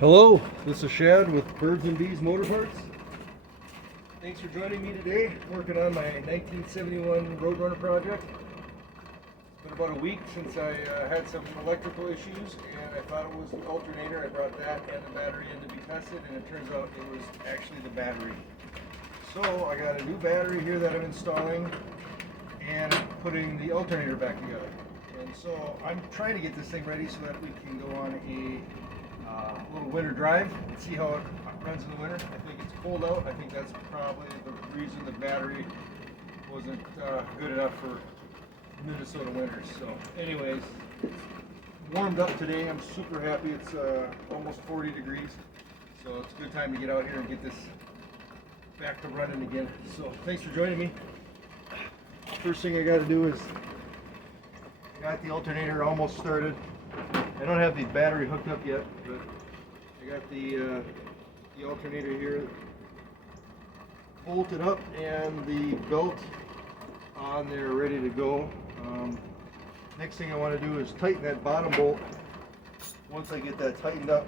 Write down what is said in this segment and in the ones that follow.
Hello, this is Shad with Birds and Bees Motor Parts. Thanks for joining me today, working on my 1971 Roadrunner project. It's been about a week since I had some electrical issues, and I thought it was the alternator. I brought that and the battery in to be tested, and it turns out it was actually the battery. So I got a new battery here that I'm installing and putting the alternator back together. And so I'm trying to get this thing ready so that we can go on a little winter drive and see how it runs in the winter. I think it's cold out. I think that's probably the reason the battery wasn't good enough for Minnesota winters. So anyways, it's warmed up today. I'm super happy. It's almost 40 degrees. So it's a good time to get out here and get this back to running again. So thanks for joining me. First thing I got to do is I got the alternator almost started. I don't have the battery hooked up yet, but I got the alternator here bolted up and the belt on there ready to go. Next thing I want to do is tighten that bottom bolt. Once I get that tightened up,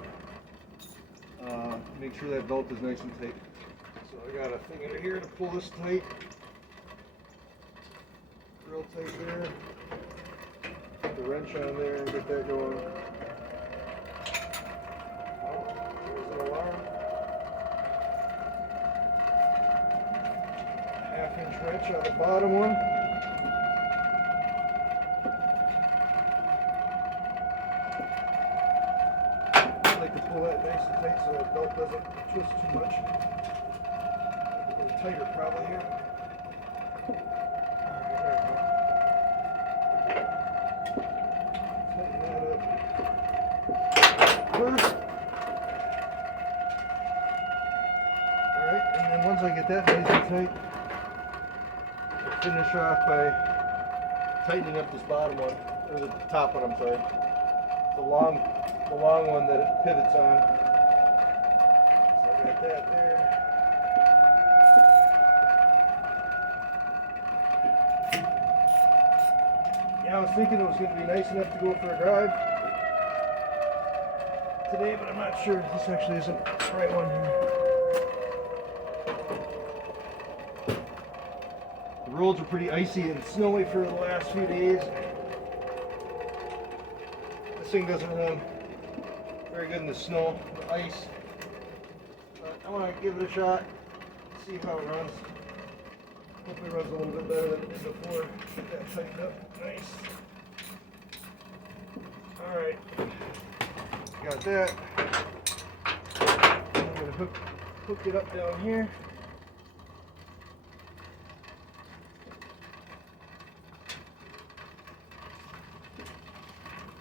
make sure that belt is nice and tight. So I got a thing under here to pull this tight, real tight there. Put the wrench on there and get that going. Oh, there's an alarm. Half-inch wrench on the bottom one. I like to pull that nice and tight so that belt doesn't twist too much. A little tighter probably here. First. Alright, and then once I get that nice and tight, I'll finish off by tightening up this bottom one, or the top one, I'm sorry. The long one that it pivots on. So I got that there. Yeah, I was thinking it was going to be nice enough to go for a drive today, but I'm not sure. This actually isn't the right one here. The roads are pretty icy and snowy for the last few days. This thing doesn't run very good in the snow, the ice. But I want to give it a shot, see how it runs. Hopefully it runs a little bit better than it did before. Get that tightened up nice. Alright. Got that. I'm going to hook it up down here.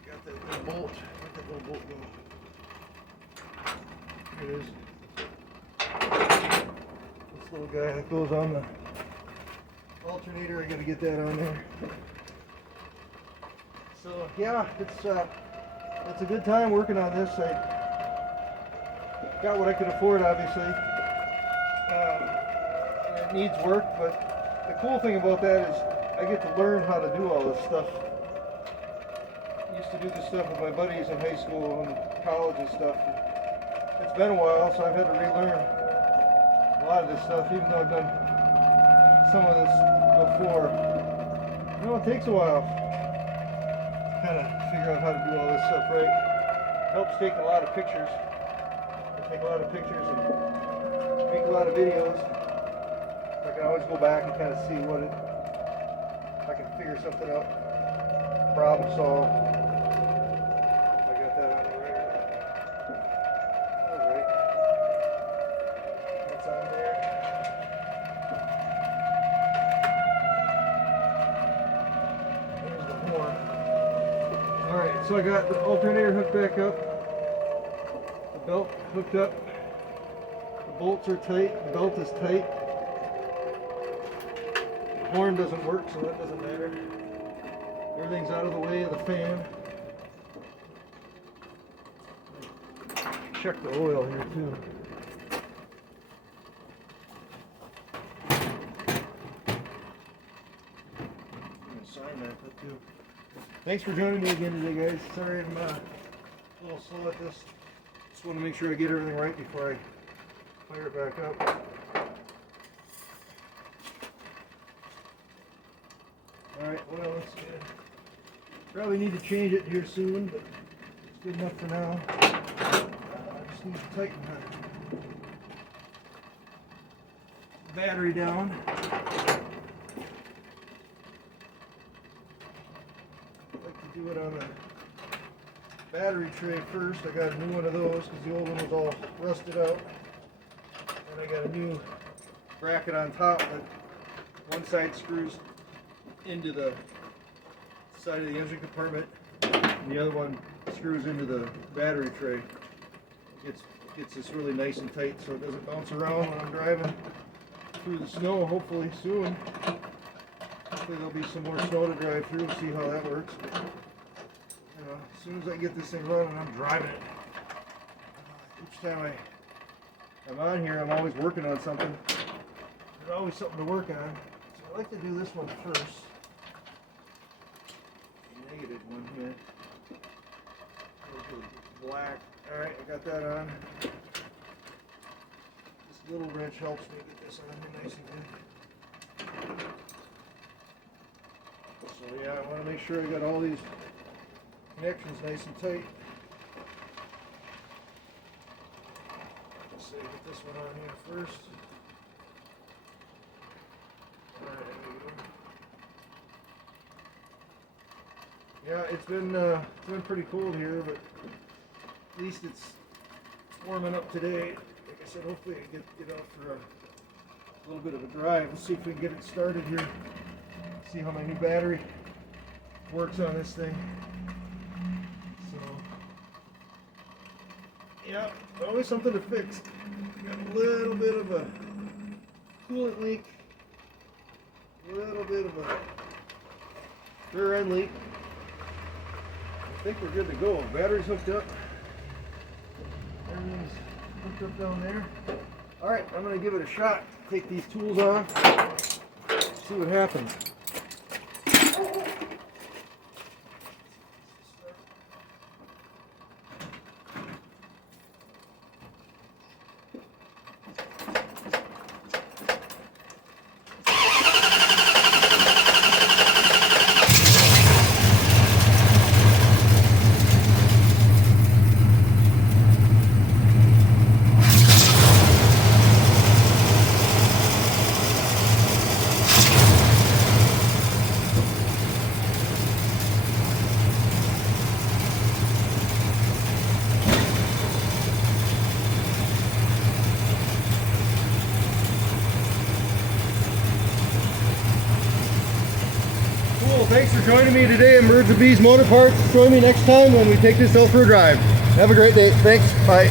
Got that little bolt. Where'd that little bolt go? Here it is. This little guy that goes on the alternator, I got to get that on there. So yeah, it's a good time working on this. I got what I could afford, obviously. And it needs work, but the cool thing about that is I get to learn how to do all this stuff. I used to do this stuff with my buddies in high school and college and stuff. It's been a while, so I've had to relearn a lot of this stuff, even though I've done some of this before. You know, it takes a while to kind of figure out how to do all this stuff right. It helps take a lot of pictures. I take a lot of pictures and make a lot of videos. I can always go back and kind of see what if I can figure something out, problem solve. I got that on there. Alright. That's on there. There's the horn. Alright, so I got the alternator hooked back up, the belt hooked up, the bolts are tight, the belt is tight, the horn doesn't work, so that doesn't matter. Everything's out of the way of the fan. Check the oil here too. I'm gonna sign that too. Thanks for joining me again today, guys. Sorry I'm a little slow at this. Just want to make sure I get everything right before I fire it back up. Alright, well, it's good. Probably need to change it here soon, but it's good enough for now. I just need to tighten the battery down. I like to do it on the battery tray first. I got a new one of those because the old one was all rusted out. And I got a new bracket on top that one side screws into the side of the engine compartment and the other one screws into the battery tray. It gets this really nice and tight so it doesn't bounce around when I'm driving through the snow, hopefully soon. Hopefully there'll be some more snow to drive through and see how that works. But, you know, as soon as I get this thing running, I'm driving it. Each time I'm on here, I'm always working on something. There's always something to work on. So I like to do this one first. The negative one here. Black. Alright, I got that on. This little wrench helps me get this on here nice and good. So yeah, I want to make sure I got all these connections nice and tight. Let's see, get this one on here first. Alright, there we go. Yeah, it's been pretty cold here, but at least it's warming up today. Like I said, hopefully I get out for a little bit of a drive. Let's see if we can get it started here. See how my new battery works on this thing. So, yeah, always something to fix. Got a little bit of a coolant leak, a little bit of a rear end leak. I think we're good to go. Battery's hooked up. Everything's hooked up down there. Alright, I'm going to give it a shot. Take these tools off. See what happens. Thanks for joining me today at Birds and Bees Motor Parts. Join me next time when we take this out for a drive. Have a great day. Thanks. Bye.